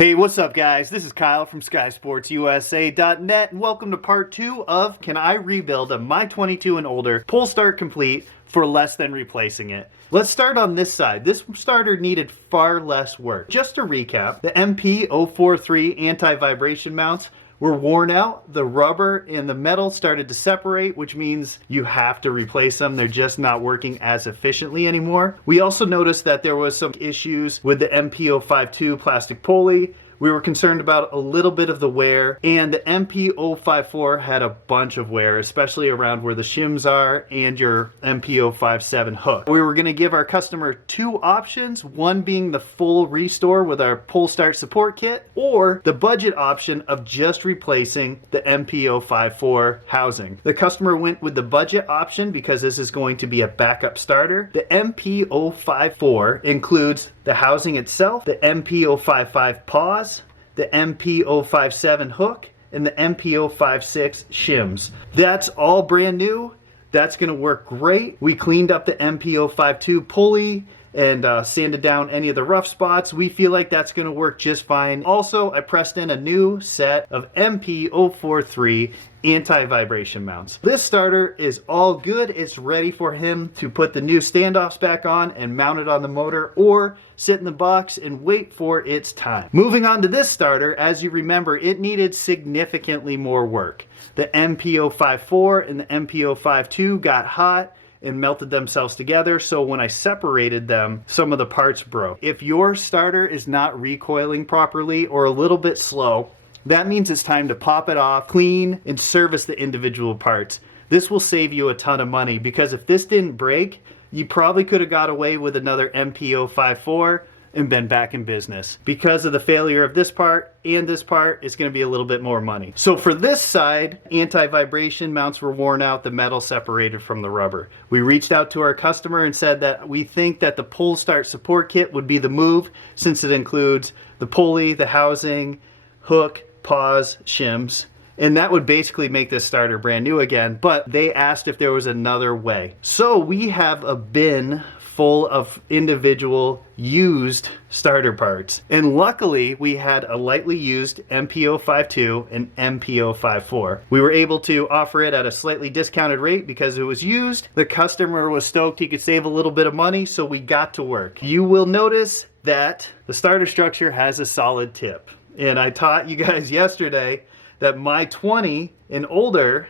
Hey, what's up guys? This is Kyle from SkySportsUSA.net and welcome to part 2 of Can I Rebuild a My 22 and Older Pull Start Complete for less than replacing it? Let's start on this side. This starter needed far less work. Just to recap, the MP041 anti-vibration mounts were worn out, the rubber and the metal started to separate, which means you have to replace them. They're just not working as efficiently anymore. We also noticed that there was some issues with the MP052 plastic pulley. We were concerned about a little bit of the wear, and the MP054 had a bunch of wear, especially around where the shims are and your MP057 hook. We were going to give our customer two options, one being the full restore with our pull start support kit, or the budget option of just replacing the MP054 housing. The customer went with the budget option because this is going to be a backup starter. The MP054 includes the housing itself, the MP055 pause, the MP057 hook, and the MP056 shims. That's all brand new. That's going to work great. We cleaned up the MP052 pulley and sanded down any of the rough spots. We feel like that's going to work just fine. Also, I pressed in a new set of MP043 anti-vibration mounts. This starter is all good. It's ready for him to put the new standoffs back on and mount it on the motor, or sit in the box and wait for its time. Moving on to this starter, as you remember, it needed significantly more work. The MP054 and the MP052 got hot and melted themselves together, so when I separated them, some of the parts broke. If your starter is not recoiling properly or a little bit slow, that means it's time to pop it off, clean, and service the individual parts. This will save you a ton of money, because if this didn't break, you probably could have got away with another MP054 and been back in business. Because of the failure of this part and this part, it's going to be a little bit more money. So for this side, anti-vibration mounts were worn out, the metal separated from the rubber. We reached out to our customer and said that we think that the pull start support kit would be the move, since it includes the pulley, the housing, hook, pause, shims, and that would basically make this starter brand new again. But they asked if there was another way. So we have a bin full of individual used starter parts, and luckily we had a lightly used MP052 and MP054. We were able to offer it at a slightly discounted rate because it was used. The customer was stoked he could save a little bit of money, so we got to work. You will notice that the starter structure has a solid tip, and I taught you guys yesterday that my 20 and older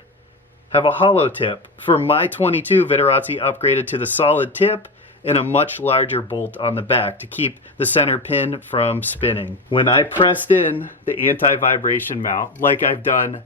have a hollow tip. For my 22, Vittorazi upgraded to the solid tip and a much larger bolt on the back to keep the center pin from spinning. When I pressed in the anti-vibration mount, like I've done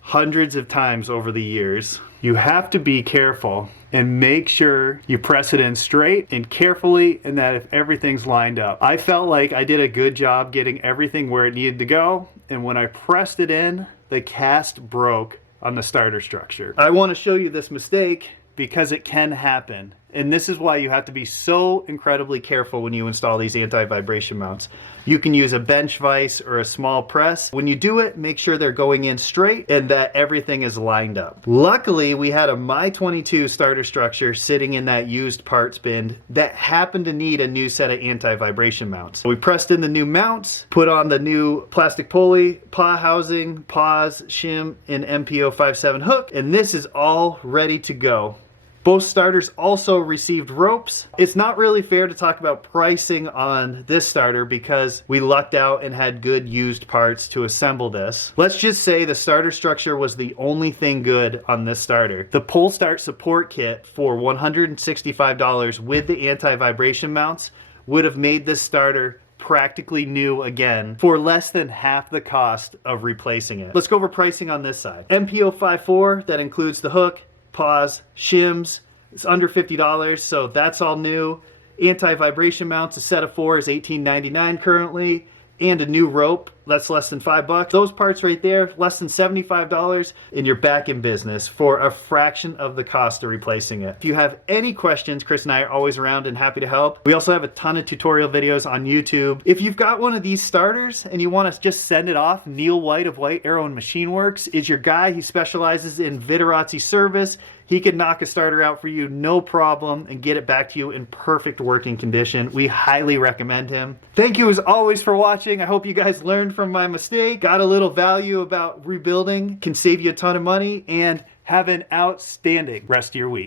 hundreds of times over the years, you have to be careful and make sure you press it in straight and carefully, and that if everything's lined up. I felt like I did a good job getting everything where it needed to go, and when I pressed it in, the cast broke on the starter structure. I want to show you this mistake because it can happen. And this is why you have to be so incredibly careful when you install these anti-vibration mounts. You can use a bench vise or a small press. When you do it, make sure they're going in straight and that everything is lined up. Luckily, we had a My 22 starter structure sitting in that used parts bin that happened to need a new set of anti-vibration mounts. We pressed in the new mounts, put on the new plastic pulley, paw housing, pause, shim, and MP057 hook, and this is all ready to go. Both starters also received ropes. It's not really fair to talk about pricing on this starter because we lucked out and had good used parts to assemble this. Let's just say the starter structure was the only thing good on this starter. The pull start support kit for $165 with the anti-vibration mounts would have made this starter practically new again for less than half the cost of replacing it. Let's go over pricing on this side. MP054, that includes the hook, pause, shims, it's under $50, so that's all new. Anti-vibration mounts, a set of 4 is $18.99 currently, and a new rope That's less than $5. Those parts right there, less than $75, and you're back in business for a fraction of the cost of replacing it. If you have any questions, Chris and I are always around and happy to help. We also have a ton of tutorial videos on YouTube. If you've got one of these starters and you want to just send it off, Neil White of White Arrow and Machine Works is your guy. He specializes in Vittorazi Service. He can knock a starter out for you, no problem, and get it back to you in perfect working condition. We highly recommend him. Thank you as always for watching. I hope you guys learned from my mistake, got a little value about rebuilding, can save you a ton of money, and have an outstanding rest of your week.